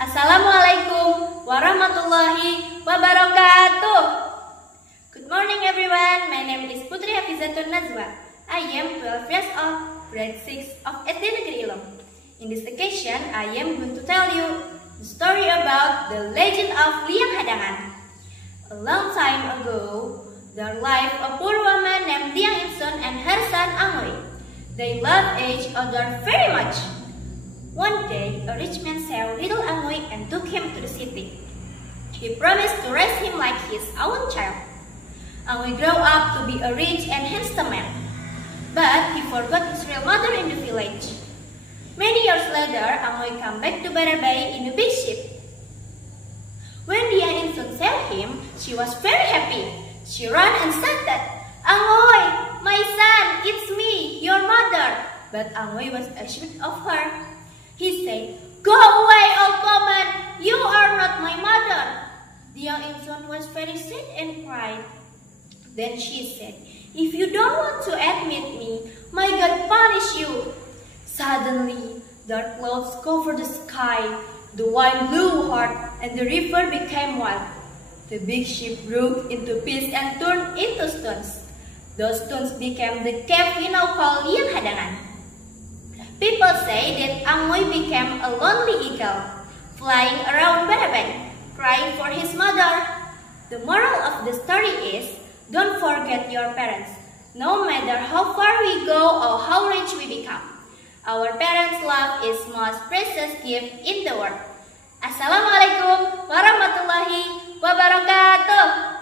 Assalamualaikum warahmatullahi wabarakatuh. Good morning everyone, my name is Putri Hafizatun Nazwa. I am 12 years old, grade 6 of SD Negeri Ilom. In this occasion, I am going to tell you the story about the legend of Liang Hadangan. A long time ago, there lived a poor woman named Liang Insun and her son Angoy. They loved each other very much. One day, a rich man saw little Angoy and took him to the city. He promised to raise him like his own child. Angoy grew up to be a rich and handsome man, but he forgot his real mother in the village. Many years later, Angoy came back to Barabai in a big ship. When Liang Insun saw him, she was very happy. She ran and said that, "Angoy, my son, it's me, your mother." But Angoy was ashamed of her. He said, "Go away, old woman, you are not my mother." Liang Insun was very sad and cried. Then she said, "If you don't want to admit me, my God punish you." Suddenly, dark clouds covered the sky, the wind blew hard, and the river became wild. The big ship broke into pieces and turned into stones. Those stones became the cave we now call Liang Hadangan. People say that Angoy became a lonely eagle, flying around Barabai, crying for his mother. The moral of the story is, don't forget your parents, no matter how far we go or how rich we become. Our parents' love is most precious gift in the world. Assalamualaikum warahmatullahi wabarakatuh.